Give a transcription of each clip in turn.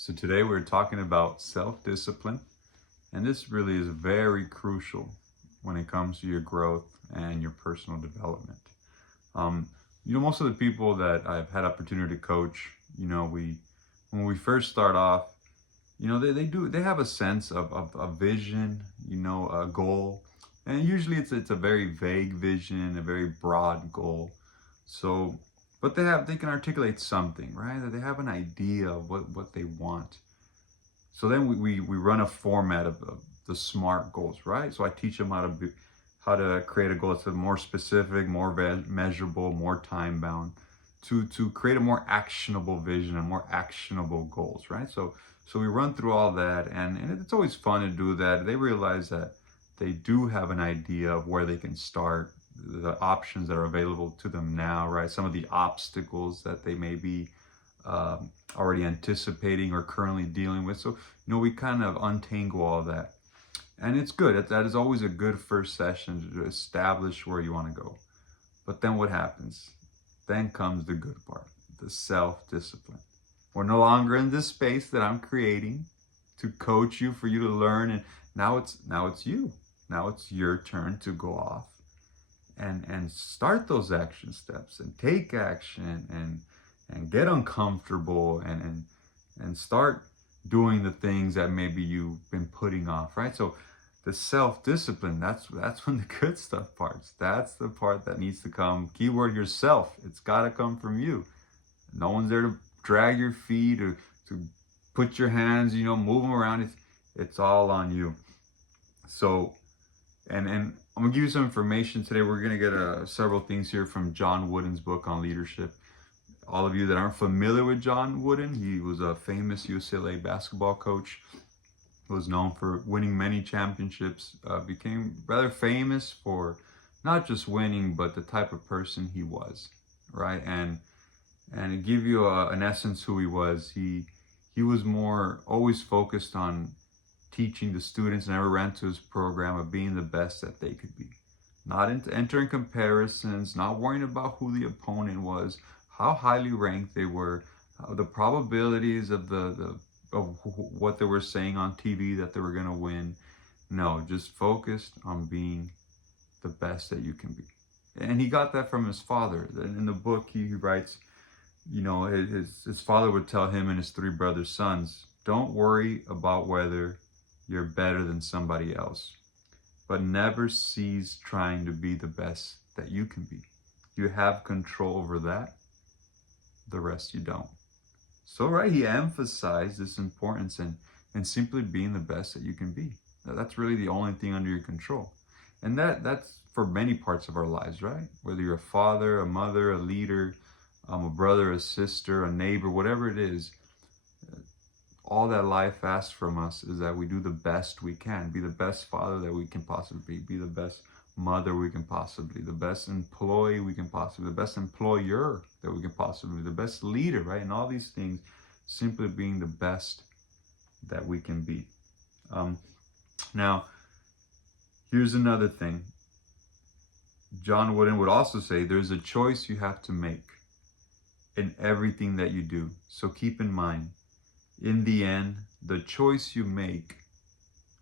So today we're talking about self-discipline, and this really is very crucial when it comes to your growth and your personal development. Um, Most of the people that I've had opportunity to coach, when we first start off, they have a sense of a vision, a goal, and usually it's a very vague vision, a very broad goal. So, but they can articulate something, right? That they have an idea of what they want. So then we run a format of the SMART goals, right? So I teach them how to create a goal that's more specific, more measurable, more time bound, to create a more actionable vision and more actionable goals, right? So we run through all that, and it's always fun to do that. They realize that they do have an idea of where they can start, the options that are available to them now, right? Some of the obstacles that they may be already anticipating or currently dealing with. So, we kind of untangle all that. And it's good. That is always a good first session to establish where you want to go. But then what happens? Then comes the good part, the self-discipline. We're no longer in this space that I'm creating to coach you, for you to learn. And now it's you. Now it's your turn to go off and start those action steps and take action and get uncomfortable and start doing the things that maybe you've been putting off, right? So the self-discipline, that's when the good stuff parts. That's the part that needs to come. Keyword yourself. It's got to come from you. No one's there to drag your feet or to put your hands, move them around. It's all on you. So, and I'm gonna give you some information today. We're gonna get several things here from John Wooden's book on leadership. All of you that aren't familiar with John Wooden, he was a famous UCLA basketball coach, was known for winning many championships, became rather famous for not just winning, but the type of person he was, right? And to give you an essence who he was, he was more always focused on teaching the students, never ran to his program of being the best that they could be. Not entering comparisons, not worrying about who the opponent was, how highly ranked they were, the probabilities of of what they were saying on TV that they were going to win. No, just focused on being the best that you can be. And he got that from his father. In the book, he writes, his father would tell him and his three brothers' sons, don't worry about whether you're better than somebody else, but never cease trying to be the best that you can be. You have control over that. The rest you don't. So, right, he emphasized this importance in simply being the best that you can be. That's really the only thing under your control. And that's for many parts of our lives, right? Whether you're a father, a mother, a leader, a brother, a sister, a neighbor, whatever it is, all that life asks from us is that we do the best we can, be the best father that we can possibly be the best mother we can possibly, the best employee we can possibly, the best employer that we can possibly, the best leader, right? And all these things, simply being the best that we can be. Now, here's another thing. John Wooden would also say there's a choice you have to make in everything that you do. So keep in mind, in the end, the choice you make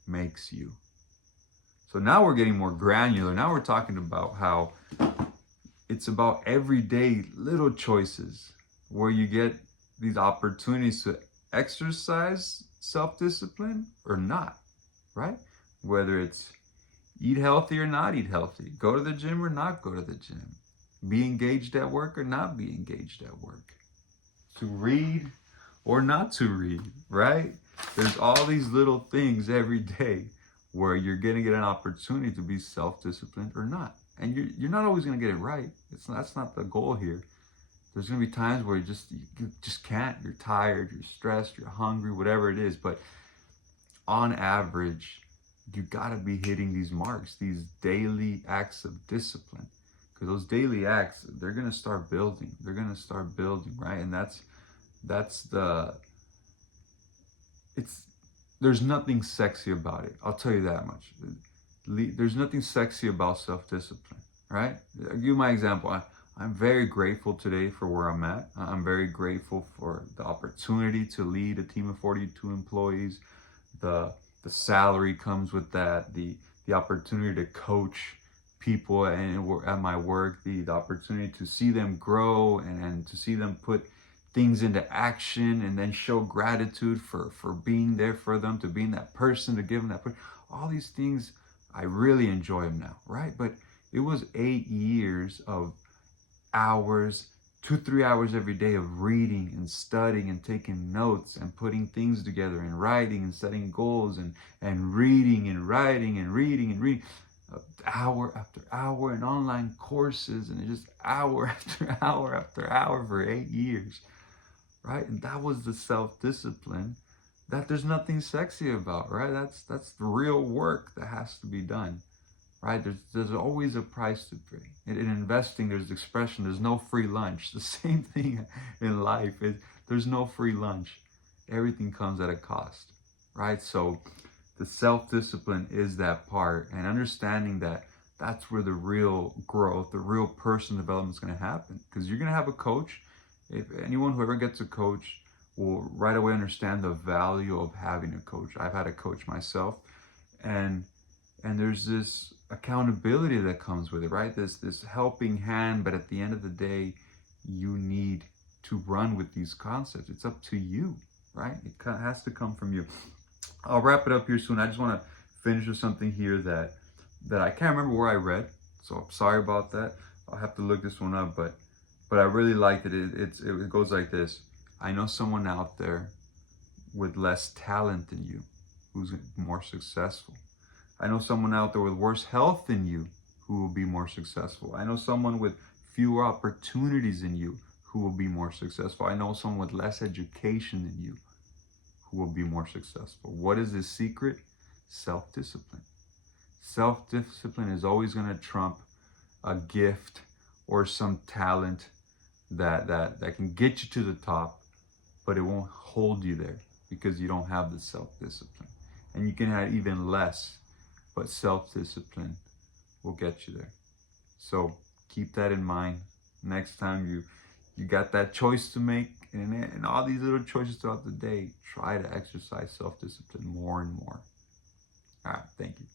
makes you. So now we're getting more granular. Now we're talking about how it's about everyday little choices where you get these opportunities to exercise self-discipline or not, right? Whether it's eat healthy or not eat healthy, go to the gym or not go to the gym, be engaged at work or not be engaged at work, to read or not to read, right? There's all these little things every day where you're going to get an opportunity to be self-disciplined or not. And you're not always going to get it right. That's not the goal here. There's going to be times where you just can't. You're tired, you're stressed, you're hungry, whatever it is. But on average, you got to be hitting these marks, these daily acts of discipline. Because those daily acts, they're going to start building. They're going to start building, right? And there's nothing sexy about it. I'll tell you that much. There's nothing sexy about self-discipline, right? I'll give you my example. I'm very grateful today for where I'm at. I'm very grateful for the opportunity to lead a team of 42 employees. The the salary comes with that. The opportunity to coach people and at my work, the opportunity to see them grow and to see them put things into action and then show gratitude for being there for them, to being that person, to give them that all these things. I really enjoy them now, right? But it was 8 years of hours, 2, 3 hours every day of reading and studying and taking notes and putting things together and writing and setting goals and reading and writing and reading and reading, hour after hour, and online courses, and just hour after hour after hour for 8 years, right? And that was the self-discipline that there's nothing sexy about, right? That's the real work that has to be done, right? There's always a price to pay. In investing, there's the expression, there's no free lunch. The same thing in life is there's no free lunch. Everything comes at a cost, right? So the self-discipline is that part, and understanding that that's where the real growth, the real personal development is going to happen. Because you're going to have a coach. If anyone who ever gets a coach will right away understand the value of having a coach. I've had a coach myself, and there's this accountability that comes with it, right? This helping hand, but at the end of the day, you need to run with these concepts. It's up to you, right? It has to come from you. I'll wrap it up here soon. I just want to finish with something here that I can't remember where I read, so I'm sorry about that. I'll have to look this one up, but I really liked it. It goes like this: I know someone out there with less talent than you who's more successful. I know someone out there with worse health than you who will be more successful. I know someone with fewer opportunities than you who will be more successful. I know someone with less education than you who will be more successful. What is the secret? Self-discipline. Self-discipline is always going to trump a gift or some talent that can get you to the top, but it won't hold you there because you don't have the self-discipline. And you can have even less, but self-discipline will get you there. So keep that in mind. Next time you got that choice to make, and all these little choices throughout the day, try to exercise self-discipline more and more. All right, thank you.